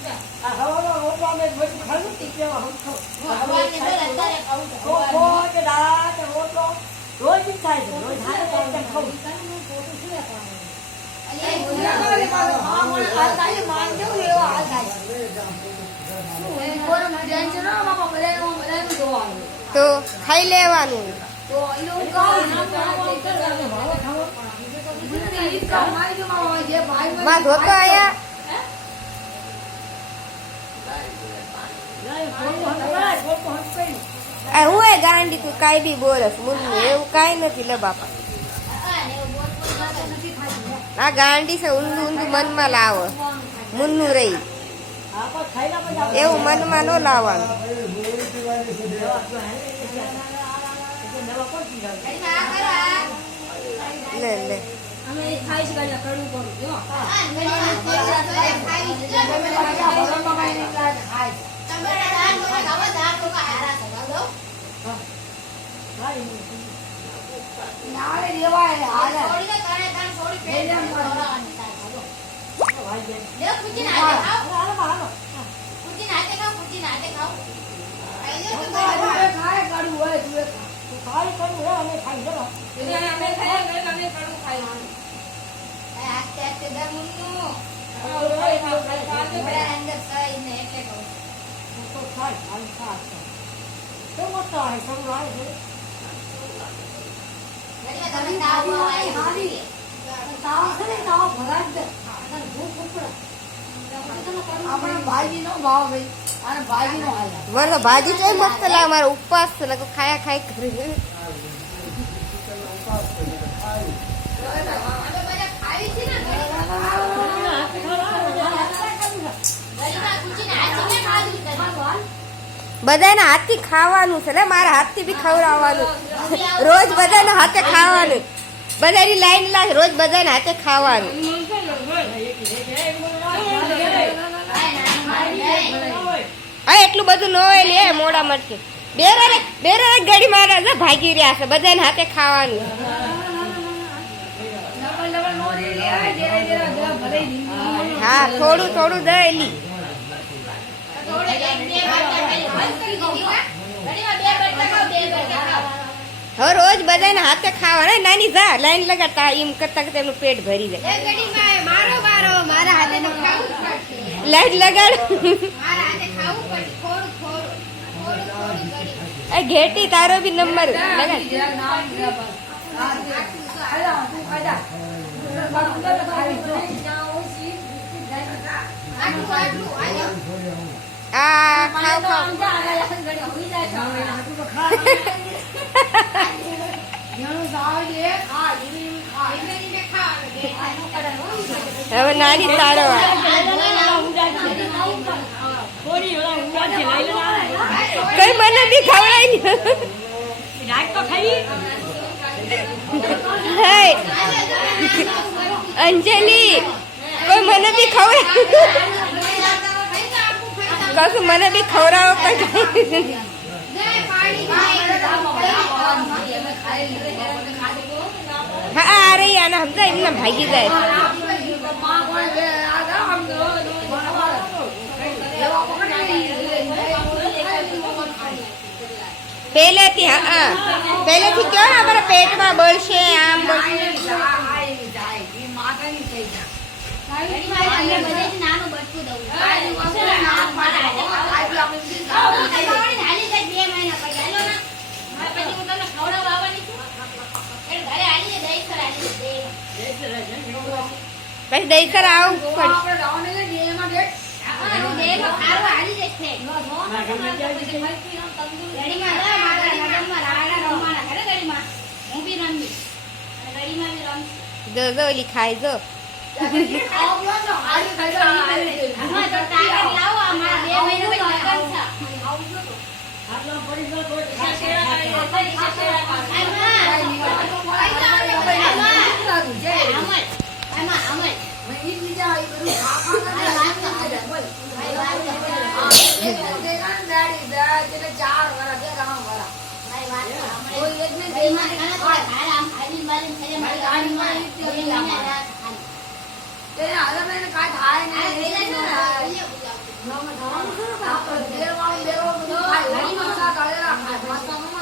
આ હવાનો રોટલો અમે બધું ખાધું ટીકેવા હમ તો કે દાળ કે રોટલો રોજ જ થાય છે રોજ હારે એકદમ ખાવું તો ખાઈ લેવાનું માં ધોતો આયા હું એ ગાંડી તું કાઈ બી બોલસ મુન્નું એવું કાઈ નથી લે બાપા આ ગાંડી છે ઊંધું ઊંધું મનમાં લાવો મુન્નું રહી એવું મનમાં ન લાવવાનું લે લે ભાજી તો મસ્ત લાગે મારો ઉપવાસ લાગે ખાયા ખાઈ કરી બધાના હાથથી ખાવાનું છે ને મારા હાથથી બી ખવડાવવાનું રોજ બધાના હાથે ખાવાનું બધાની લાઈન લાગે રોજ બધાના હાથે ખાવાનું હા એટલું બધું ન હોય લે મોડા મટકે બેરે ગાડી મારા ભાગી રહ્યા છે બધાના હાથે ખાવાનું હા થોડું થોડું દઈ હવે રોજ બધાને હાથે ખાવા નાની જા લાઈન લગાડતા એમ કરતા કરતા એમનું પેટ ભરી જાય લાઈન લગાડ ઘેટી તારો બી નંબર લગાડ આ ખાવ ખાવ હવે નાની તારો કઈ મને બી ખવડાય અંજલિ કોઈ મને બી ખવડાય કશું મને બી ખવડાવો હા આ રહી આને સમજાય એમને ભાગી જાય પહેલેથી હા પહેલેથી કયો ને અમારા પેટમાં બળશે આમ બળશે બસ દહીસર આવું જો જો ઓલી ખાય જો આપણે દેવાળું બધું ખાય. ઘડીમાં શાક હળેરા ખાય.